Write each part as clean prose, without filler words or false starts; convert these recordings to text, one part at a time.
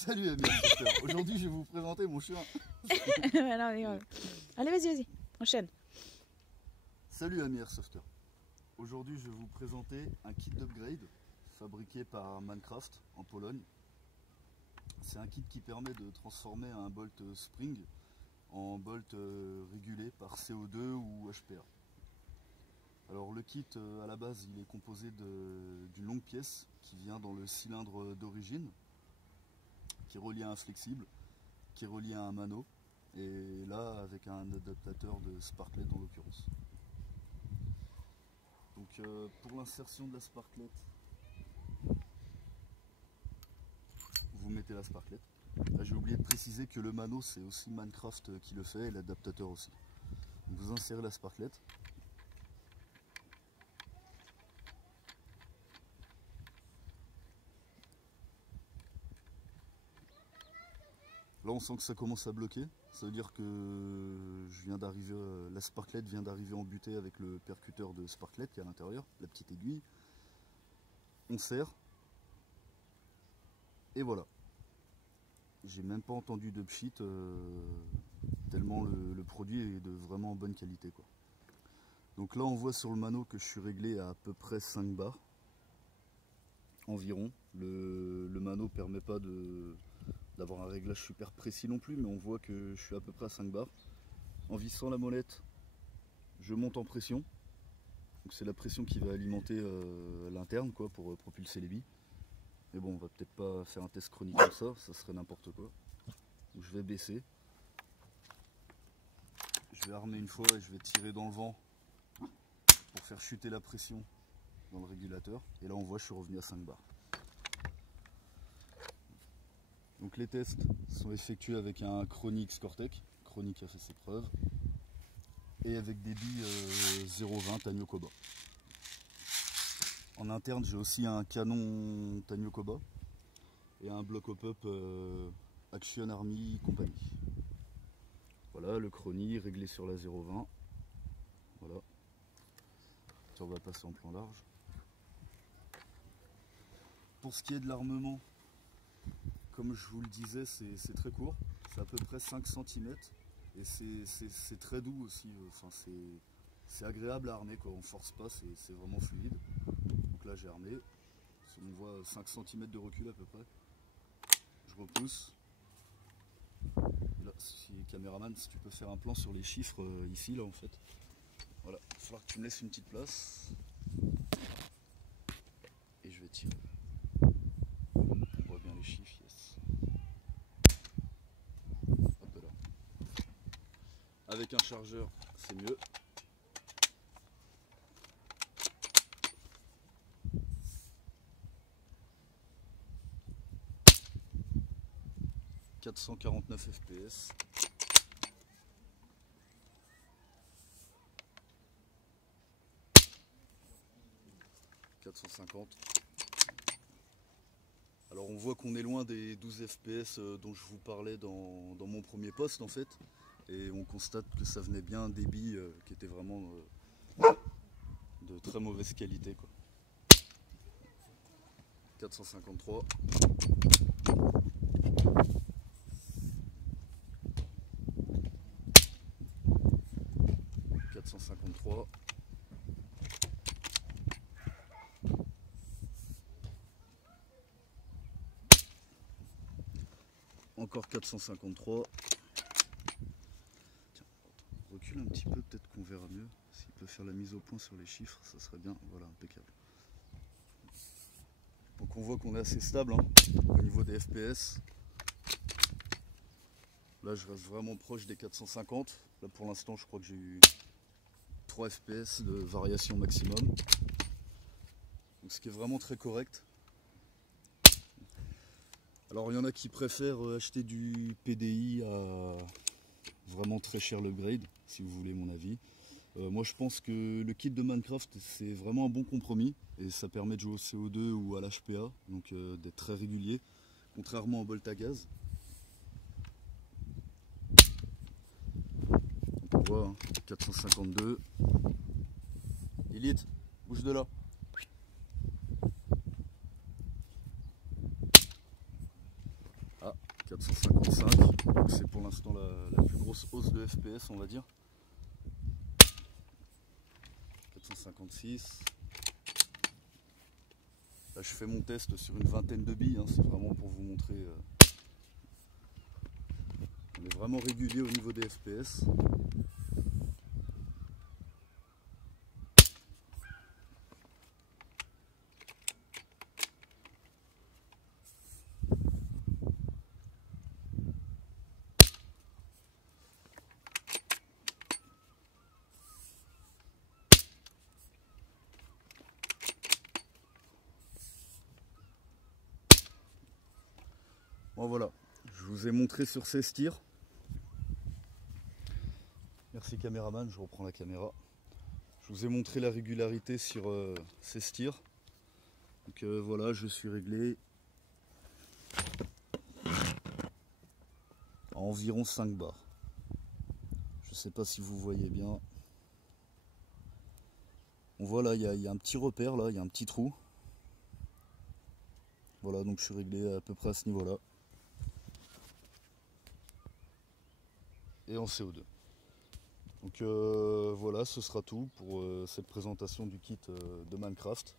Salut amis auditeurs. Aujourd'hui je vais vous présenter mon chien. Allez, vas-y, enchaîne. Salut amis Airsofters. Aujourd'hui je vais vous présenter un kit d'upgrade fabriqué par Minecraft en Pologne. C'est un kit qui permet de transformer un bolt spring en bolt régulé par CO2 ou HPA. Alors le kit à la base il est composé d'une longue pièce qui vient dans le cylindre d'origine, qui est relié à un flexible, qui est relié à un mano, et là avec un adaptateur de sparklet en l'occurrence. Donc pour l'insertion de la sparklet, vous mettez la sparklet. J'ai oublié de préciser que le mano c'est aussi Minecraft qui le fait et l'adaptateur aussi. Donc, vous insérez la sparklet. Là on sent que ça commence à bloquer, ça veut dire que la sparklet vient d'arriver en butée avec le percuteur de sparklet qui est à l'intérieur, la petite aiguille. On serre, et voilà. J'ai même pas entendu de pchit, tellement le produit est de vraiment bonne qualité, quoi. Donc là on voit sur le mano que je suis réglé à peu près 5 bars environ. Le mano permet pas d'avoir un réglage super précis non plus, mais on voit que je suis à peu près à 5 bars. En vissant la molette, je monte en pression. Donc c'est la pression qui va alimenter l'interne quoi, pour propulser les billes. Mais bon, on va peut-être pas faire un test chronique comme ça serait n'importe quoi. Donc je vais baisser. Je vais armer une fois et je vais tirer dans le vent pour faire chuter la pression dans le régulateur. Et là on voit que je suis revenu à 5 bars. Donc les tests sont effectués avec un Chronic Scortec, Chronic a fait ses preuves, et avec des billes 0,20 Tanyo Koba. En interne j'ai aussi un canon Tanyo Koba et un block hop-up Action Army Company. Voilà le Chronic réglé sur la 0,20. Voilà. On va passer en plan large. Pour ce qui est de l'armement, comme je vous le disais, c'est très court, c'est à peu près 5 cm et c'est très doux aussi, enfin, c'est agréable à armer, quoi. On force pas, c'est vraiment fluide. Donc là j'ai armé, on voit 5 cm de recul à peu près. Je repousse. Et là, caméraman, si tu peux faire un plan sur les chiffres ici, là en fait. Voilà, il va falloir que tu me laisses une petite place. Et je vais tirer. On voit bien les chiffres, yes. Hop là. Avec un chargeur, c'est mieux. « 449 fps. « 450. Alors on voit qu'on est loin des 12 fps dont je vous parlais dans mon premier post en fait. Et on constate que ça venait bien des billes qui étaient vraiment de très mauvaise qualité, quoi. 453. 453. Encore 453. Tiens, recule un petit peu, peut-être qu'on verra mieux. S'il peut faire la mise au point sur les chiffres, ça serait bien. Voilà, impeccable. Donc on voit qu'on est assez stable hein, au niveau des FPS. Là je reste vraiment proche des 450. Là pour l'instant je crois que j'ai eu 3 FPS de variation maximum. Donc ce qui est vraiment très correct. Alors il y en a qui préfèrent acheter du PDI à vraiment très cher l'upgrade, si vous voulez mon avis. Moi je pense que le kit de Minecraft c'est vraiment un bon compromis et ça permet de jouer au CO2 ou à l'HPA, donc d'être très régulier, contrairement au bolt à gaz. Donc on voit hein, 452. Elite, bouge de là. Ah, 455, donc c'est pour l'instant la plus grosse hausse de FPS, on va dire. 456. Là je fais mon test sur une vingtaine de billes, hein, c'est vraiment pour vous montrer. On est vraiment régulier au niveau des FPS. Bon voilà, je vous ai montré sur ces tirs. Merci caméraman, je reprends la caméra. Je vous ai montré la régularité sur ces tirs. Donc voilà, je suis réglé à environ 5 bars. Je ne sais pas si vous voyez bien. On voit là, il y a un petit repère là, il y a un petit trou. Voilà, donc je suis réglé à peu près à ce niveau-là. Et en CO2. Donc voilà, ce sera tout pour cette présentation du kit de Minecraft.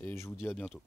Et je vous dis à bientôt.